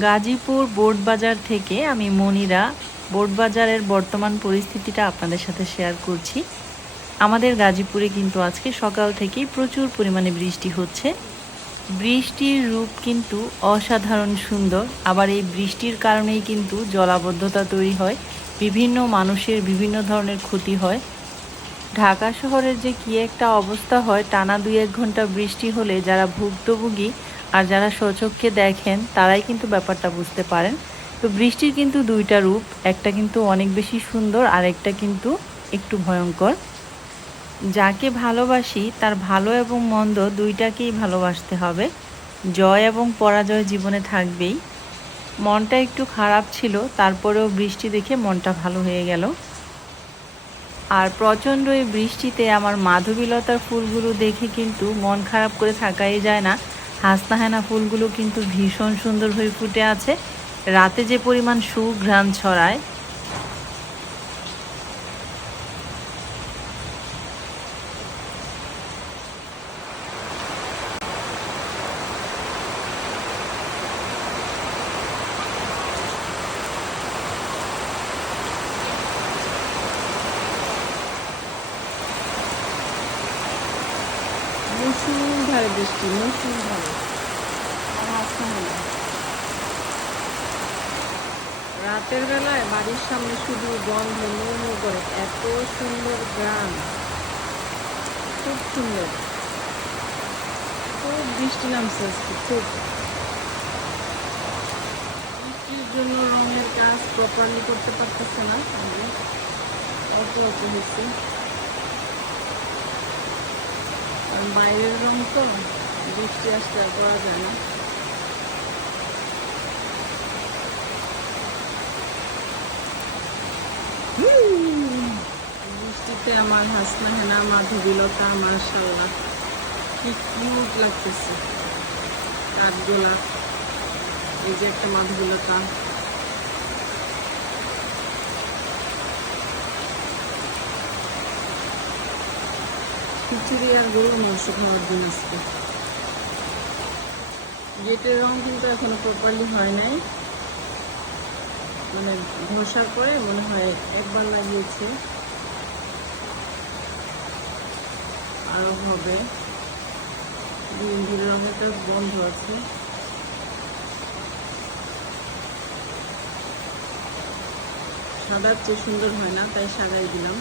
Gazipur board বাজার থেকে আমি মনিরা বোর্ড বাজারের বর্তমান পরিস্থিতিটা আপনাদের সাথে শেয়ার করছি। আমাদের গাজীপুরে কিন্তু আজকে সকাল থেকেই প্রচুর পরিমাণে বৃষ্টি হচ্ছে। বৃষ্টির রূপ কিন্তু অসাধারণ সুন্দর। আবার এই বৃষ্টির কারণেই কিন্তু জলাবদ্ধতা তৈরি হয়, বিভিন্ন মানুষের বিভিন্ন ধরনের ক্ষতি হয়। ঢাকা শহরের যে কী একটা অবস্থা হয় টানা ২-১ ঘন্টা বৃষ্টি হলে, যারা ভুক্তভোগী আর যারা স্বচক্ষে দেখেন তারাই কিন্তু ব্যাপারটা বুঝতে পারেন। তো বৃষ্টির কিন্তু দুইটা রূপ, একটা কিন্তু অনেক বেশি সুন্দর আর একটা কিন্তু একটু ভয়ঙ্কর। যাকে ভালোবাসি তার ভালো এবং মন্দ দুইটাকেই ভালোবাসতে হবে। জয় এবং পরাজয় জীবনে থাকবেই। মনটা একটু খারাপ ছিল, তারপরেও বৃষ্টি দেখে মনটা ভালো হয়ে গেল। আর প্রচণ্ড এই বৃষ্টিতে আমার মাধবীলতার ফুলগুলো দেখে কিন্তু মন খারাপ করে থাকাই যায় না। হাসনাহেনা ফুলগুলো কিন্তু ভীষণ সুন্দর হয়ে ফুটে আছে। রাতে যে পরিমাণ সুঘ্রাণ ছড়ায়, মুষলধারে বৃষ্টি, মুষলধারে। রাতের বেলায় বাড়ির সামনে শুধু গন্ধ মো করে, এত সুন্দর গ্রাম, খুব সুন্দর। খুব বৃষ্টি নামছে আজকে, খুব বৃষ্টির জন্য রঙের কাজ প্রপারলি করতে পারতেছে না, অল্প অল্প হচ্ছে। আর বাইরের রং তো বৃষ্টি আসতে আর করা যায় না। বৃষ্টিতে আমার হাসনাহেনা মাধবীলতা মাশাআল্লাহ কি কিউট লাগতেছে। কাঠগোলাপ, এই যে একটা মাধবীলতা, খিচুড়ি আর গরুর মাংস খাওয়ার দিন আজকে। গেটের রং কিন্তু এখনো প্রপারলি হয় নাই, মানে ঘষার পরে মনে হয় একবার লাগিয়েছে, আরো হবে। ধীরে রঙেরটা বন্ধ আছে। সাদার চেয়ে সুন্দর হয় না, তাই সাদাই দিলাম।